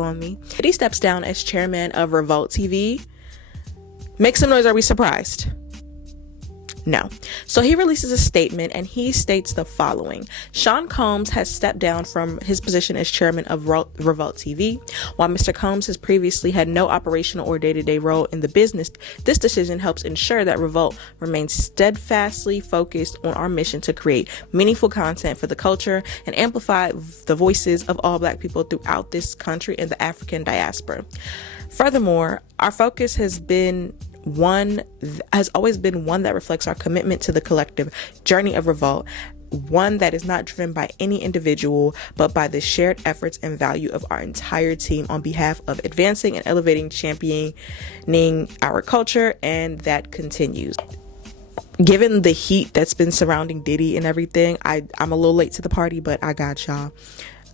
on me. Diddy steps down as chairman of Revolt TV. Make some noise. Are we surprised? No. So he releases a statement and he states the following. Sean Combs has stepped down from his position as chairman of Revolt TV. While Mr. Combs has previously had no operational or day-to-day role in the business, this decision helps ensure that Revolt remains steadfastly focused on our mission to create meaningful content for the culture and amplify the voices of all Black people throughout this country and the African diaspora. Furthermore, our focus has always been one that reflects our commitment to the collective journey of Revolt, one that is not driven by any individual, but by the shared efforts and value of our entire team on behalf of advancing and elevating, championing our culture, and that continues. Given the heat that's been surrounding Diddy and everything, I'm a little late to the party, but I got y'all.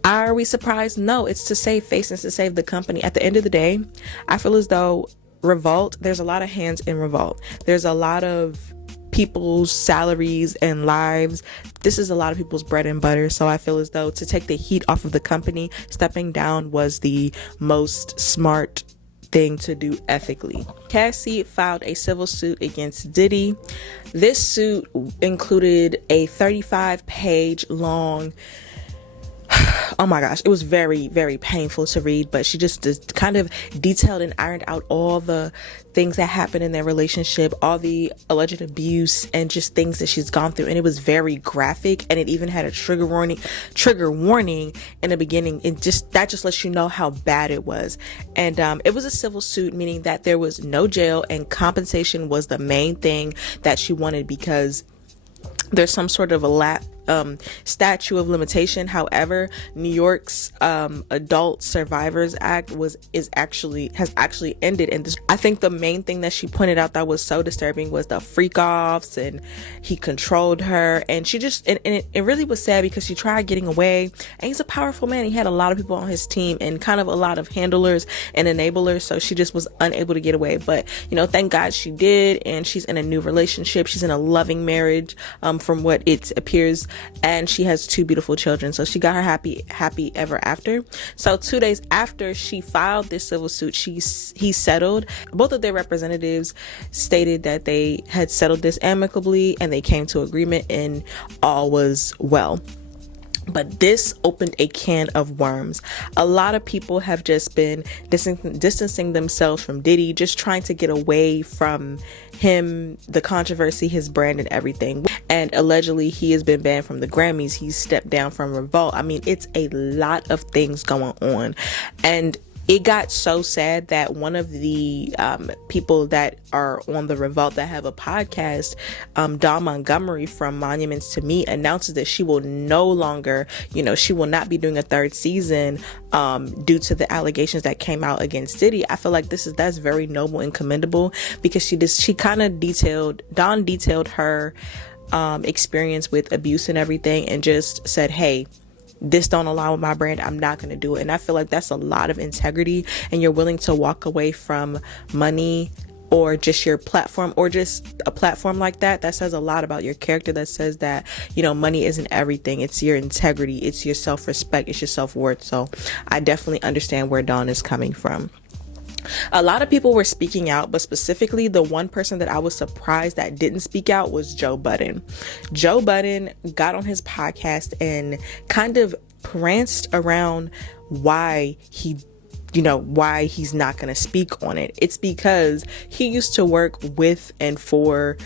Are we surprised? No, it's to save face and to save the company. At the end of the day, I feel as though Revolt, there's a lot of hands in Revolt. There's a lot of people's salaries and lives. This is a lot of people's bread and butter. So I feel as though to take the heat off of the company, stepping down was the most smart thing to do ethically. Cassie filed a civil suit against Diddy. This suit included a 35-page long, oh my gosh, it was very, very painful to read, but she just kind of detailed and ironed out all the things that happened in their relationship, all the alleged abuse and just things that she's gone through. And it was very graphic, and it even had a trigger warning in the beginning. And that just lets you know how bad it was. And it was a civil suit, meaning that there was no jail and compensation was the main thing that she wanted, because there's some sort of a statute of limitation. However, New York's Adult Survivors Act has actually ended. And I think the main thing that she pointed out that was so disturbing was the freak offs, and he controlled her, and she just and it really was sad because she tried getting away. And he's a powerful man. He had a lot of people on his team and kind of a lot of handlers and enablers, so she just was unable to get away. But thank God she did, and she's in a new relationship. She's in a loving marriage, from what it appears, and she has 2 beautiful children. So she got her happy ever after. So 2 days after she filed this civil suit, he settled. Both of their representatives stated that they had settled this amicably and they came to agreement and all was well. But this opened a can of worms. A lot of people have just been distancing themselves from Diddy, just trying to get away from him, the controversy, his brand and everything. And allegedly he has been banned from the Grammys. He's stepped down from Revolt. I mean, it's a lot of things going on. And it got so sad that one of the people that are on the Revolt that have a podcast, Dawn Montgomery from Monuments to Me, announces that she will no longer, she will not be doing a 3rd season due to the allegations that came out against Diddy. I feel like that's very noble and commendable, because she kind of Dawn detailed her experience with abuse and everything, and just said, hey, this don't align with my brand, I'm not going to do it. And I feel like that's a lot of integrity, and you're willing to walk away from money or just your platform, or just a platform like that says a lot about your character. That says that money isn't everything. It's your integrity, it's your self-respect, it's your self-worth. So I definitely understand where Dawn is coming from. A lot of people were speaking out, but specifically the one person that I was surprised that didn't speak out was Joe Budden. Joe Budden got on his podcast and kind of pranced around why he's not going to speak on it. It's because he used to work with and for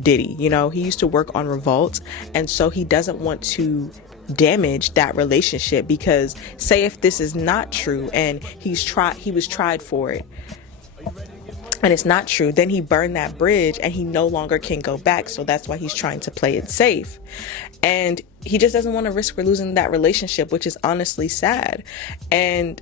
Diddy. He used to work on Revolt, and so he doesn't want to damage that relationship, because say if this is not true and he was tried for it and it's not true, then he burned that bridge and he no longer can go back. So that's why he's trying to play it safe, and he just doesn't want to risk losing that relationship, which is honestly sad. And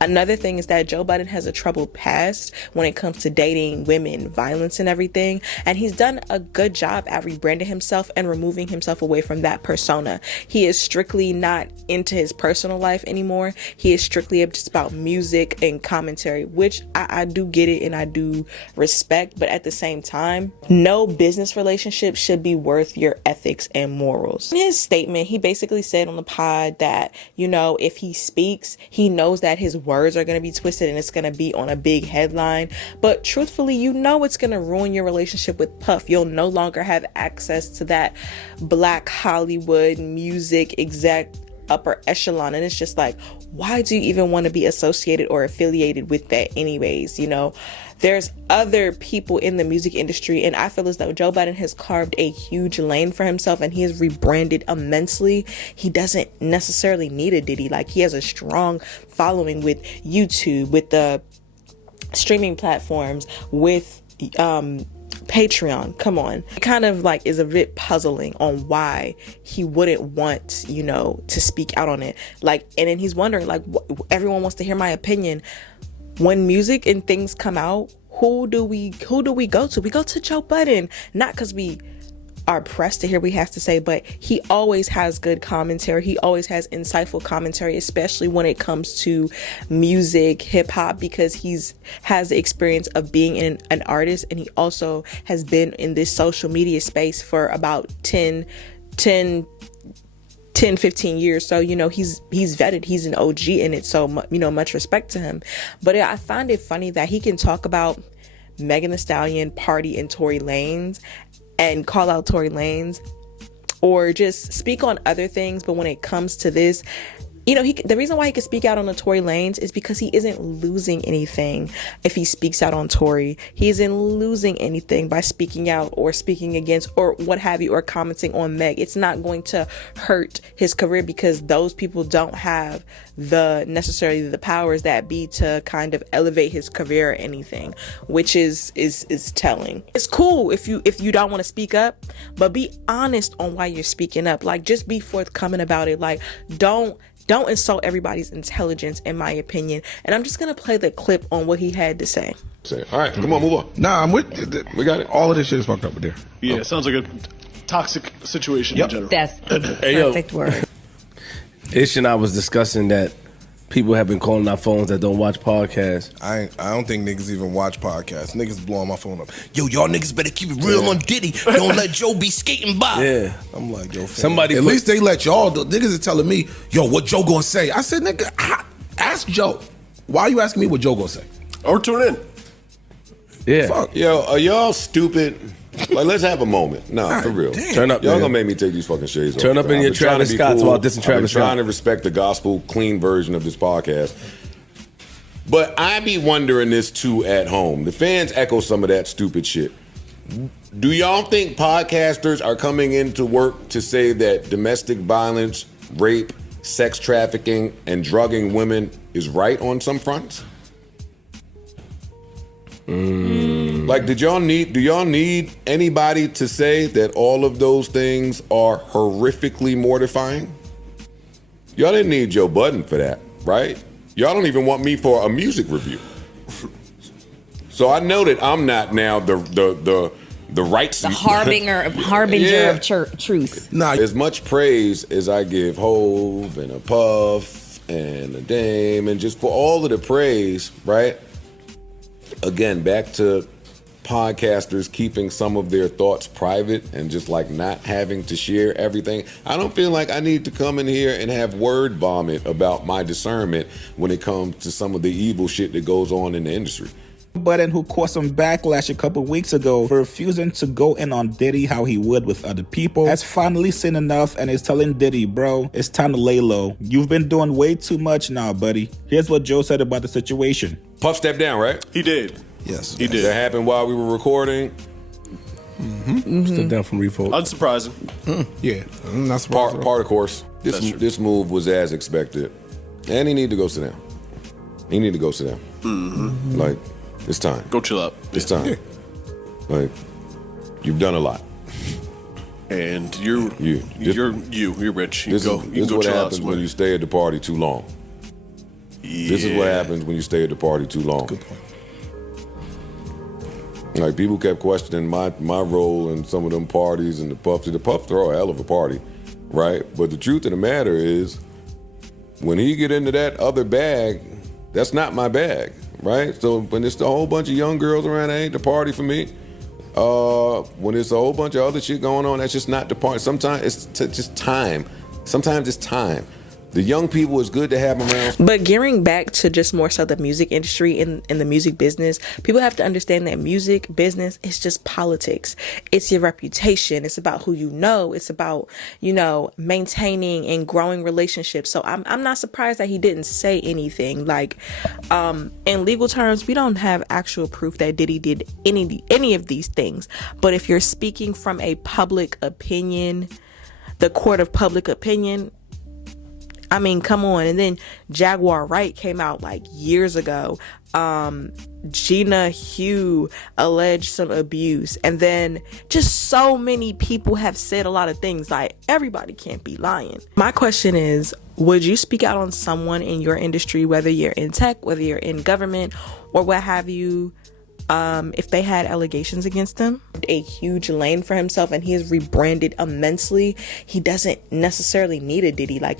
Another thing is that Joe Budden has a troubled past when it comes to dating women, violence and everything. And he's done a good job at rebranding himself and removing himself away from that persona. He is strictly not into his personal life anymore. He is strictly just about music and commentary, which I do get it and I do respect. But at the same time, no business relationship should be worth your ethics and morals. In his statement, he basically said on the pod that, you know, if he speaks, he knows that his words are going to be twisted and it's going to be on a big headline. But truthfully, you know it's going to ruin your relationship with Puff. You'll no longer have access to that Black Hollywood music exec upper echelon. And it's just like, why do you even want to be associated or affiliated with that anyways? You know, there's other people in the music industry, and I feel as though Joe Budden has carved a huge lane for himself and he has rebranded immensely. He doesn't necessarily need a Diddy. Like, he has a strong following with YouTube, with the streaming platforms, with Patreon. Come on. It kind of like is a bit puzzling on why he wouldn't want, you know, to speak out on it. Like, and then he's wondering, like, everyone wants to hear my opinion. When music and things come out, who do we go to? We go to Joe Budden, not because we are pressed to hear what he has to say, but he always has good commentary. He always has insightful commentary, especially when it comes to music, hip hop, because has the experience of being an artist, and he also has been in this social media space for about 10, 15 years. So, you know, he's vetted, he's an OG in it. So, you know, much respect to him. But I find it funny that he can talk about Megan Thee Stallion, Party, and Tory Lanez and call out Tory Lanez, or just speak on other things. But when it comes to this, you know, the reason why he can speak out on the Tory Lanez is because he isn't losing anything. If he speaks out on Tory, he isn't losing anything by speaking out or speaking against or what have you, or commenting on Meg. It's not going to hurt his career because those people don't have necessarily the powers that be to kind of elevate his career or anything, which is telling. It's cool if you don't want to speak up, but be honest on why you're speaking up. Like, just be forthcoming about it. Like, don't insult everybody's intelligence, in my opinion. And I'm just going to play the clip on what he had to say. All right, come on, move on. Nah, I'm with you. We got it. All of this shit is fucked up with there. Yeah, it sounds like a toxic situation in general. That's the perfect word. Ish and I was discussing that people have been calling our phones that don't watch podcasts. I don't think niggas even watch podcasts. Niggas blowing my phone up. Yo, y'all niggas better keep it real on Diddy. Don't let Joe be skating by. Yeah. I'm like, yo, at least they let y'all. Niggas are telling me, yo, what Joe gonna say? I said, nigga, ask Joe. Why are you asking me what Joe gonna say? Or tune in. Yeah. Fuck. Yo, are y'all stupid? Like, let's have a moment. Nah, for real. Damn. Turn up, Y'all man. gonna make me take these fucking shades off. Turn up in your Travis Scott's while dissing Travis Scott. I'm trying to respect the gospel clean version of this podcast. But I be wondering this too at home. The fans echo some of that stupid shit. Do y'all think podcasters are coming into work to say that domestic violence, rape, sex trafficking, and drugging women is right on some fronts? Like, do y'all need anybody to say that all of those things are horrifically mortifying? Y'all didn't need Joe Budden for that, right? Y'all don't even want me for a music review. So I know that I'm not now the right The harbinger of truth. Nah, as much praise as I give Hove and a Puff and a Dame and just for all of the praise, right? Again, back to podcasters keeping some of their thoughts private and just like not having to share everything. I don't feel like I need to come in here and have word vomit about my discernment when it comes to some of the evil shit that goes on in the industry. Budden, who caused some backlash a couple weeks ago for refusing to go in on Diddy how he would with other people, has finally seen enough and is telling Diddy, bro, it's time to lay low. You've been doing way too much now, buddy. Here's what Joe said about the situation. Puff stepped down, right? He did. Yes. He did. That happened while we were recording. Step down from Refold. Unsurprising. yeah, I'm not surprised. Part of course. This move was as expected. And he need to go sit down. He need to go sit down. Mm-hmm. Like, it's time. Go chill out. It's time. Yeah. Like, you've done a lot. And you're rich. You This go is what chill out happens when you stay at the party too long. This is what happens when you stay at the party too long. Good point. Like, people kept questioning my role in some of them parties and the Puff. The Puff throw a hell of a party, right? But the truth of the matter is, when he get into that other bag, that's not my bag, right? So when it's a whole bunch of young girls around, that ain't the party for me. When there's a whole bunch of other shit going on, that's just not the party. Sometimes it's just time. Sometimes it's time. The young people is good to have them around. But gearing back to just more so the music industry and the music business, people have to understand that music business is just politics. It's your reputation. It's about who you know. It's about, maintaining and growing relationships. So I'm not surprised that he didn't say anything. Like, in legal terms, we don't have actual proof that Diddy did any of these things. But if you're speaking from a public opinion, the court of public opinion, I mean, come on. And then Jaguar Wright came out like years ago. Gina Hugh alleged some abuse. And then just so many people have said a lot of things. Like, everybody can't be lying. My question is, would you speak out on someone in your industry, whether you're in tech, whether you're in government, or what have you, if they had allegations against them? A huge lane for himself, and he has rebranded immensely. He doesn't necessarily need a Diddy. Like,